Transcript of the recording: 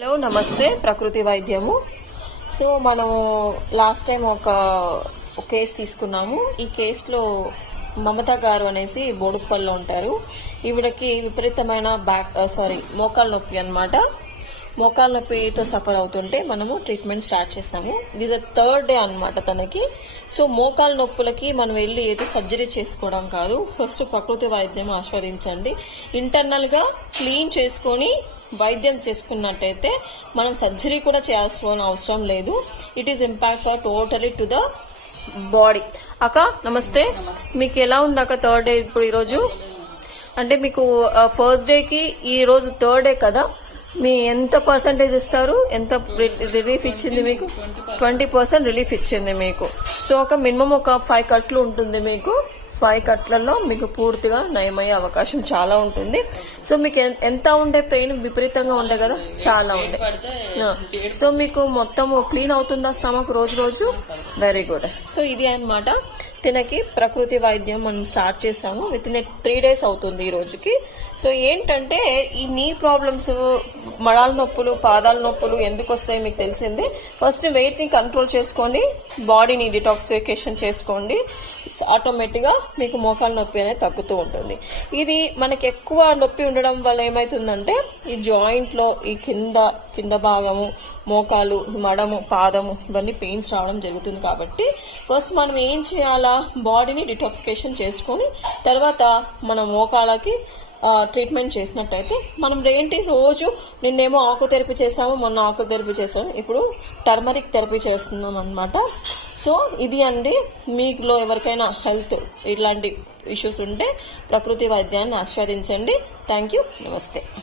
Hello నమస్తే ప్రకృతి వైద్యము. సో మనం లాస్ట్ టైం ఒక కేసు తీసుకున్నాము. ఈ కేసులో మమత గారు అనేసి బోడుప్పల్లో ఉంటారు. ఈవిడకి విపరీతమైన మోకాలు నొప్పి అన్నమాట. మోకాలు నొప్పితో సఫర్ అవుతుంటే మనము ట్రీట్మెంట్ స్టార్ట్ చేసాము. ఇది థర్డ్ డే అన్నమాట తనకి. సో మోకాలు నొప్పులకి మనం వెళ్ళి ఏదో సర్జరీ చేసుకోవడం కాదు, ఫస్ట్ ప్రకృతి వైద్యం ఆస్వాదించండి. ఇంటర్నల్ గా క్లీన్ చేసుకొని వైద్యం చేసుకున్నట్టయితే మనం సర్జరీ కూడా చేయాల్సిన అవసరం లేదు. It is impact for totally to the body. అక్క నమస్తే, మీకు ఎలా ఉంది అక్క థర్డ్ డే ఇప్పుడు ఈరోజు? అంటే మీకు ఫస్ట్ డేకి ఈ రోజు థర్డ్ డే కదా, మీ ఎంత పర్సంటేజ్ ఇస్తారు? ఎంత రిలీఫ్ ఇచ్చింది మీకు? 20% రిలీఫ్ ఇచ్చింది మీకు. సో ఒక మినిమం ఒక 5 కట్లు ఉంటుంది మీకు. 5 కట్లలో మీకు పూర్తిగా నయమయ్యే అవకాశం చాలా ఉంటుంది. సో మీకు ఎంత ఉండే పెయిన్? విపరీతంగా ఉండే కదా, చాలా ఉండే. సో మీకు మొత్తం క్లీన్ అవుతుందా స్టమక్ రోజు రోజు? Very good. సో ఇది అన్నమాట తినకి ప్రకృతి వైద్యం మనం స్టార్ట్ చేసాము. విత్ ఇన్ 3 days అవుతుంది ఈ రోజుకి. సో ఏంటంటే ఈ నీ ప్రాబ్లమ్స్, మడాల నొప్పులు, పాదాల నొప్పులు ఎందుకు వస్తాయి మీకు తెలిసిందే. ఫస్ట్ వెయిట్ ని కంట్రోల్ చేసుకోండి, బాడీని డిటాక్సిఫికేషన్ చేసుకోండి. ఆటోమేటిక్ గా మీకు మోకాలు నొప్పి అనేది తగ్గుతూ ఉంటుంది. ఇది మనకి ఎక్కువ నొప్పి ఉండడం వల్ల ఏమైతుందంటే ఈ జాయింట్ లో ఈ కింద భాగము, మోకాలు, మడము, పాదము ఇవన్నీ పెయిన్స్ రావడం జరుగుతుంది. కాబట్టి ఫస్ట్ మనం ఏం చేయాలా, బాడీని డిటాక్సిఫికేషన్ చేసుకొని తర్వాత మన మోకాలకి ట్రీట్మెంట్ చేసినట్టయితే మనం ఏంటి రోజు నిన్నేమో ఆకు థెరపీ చేసాము, మొన్న ఆకు థెరపీ చేసాము, ఇప్పుడు టర్మరిక్ థెరపీ చేస్తున్నాం అనమాట. సో ఇది అండి, మీలో ఎవరికైనా హెల్త్ ఇలాంటి ఇష్యూస్ ఉంటే ప్రకృతి వైద్యాన్ని ఆస్వాదించండి. Thank you. నమస్తే.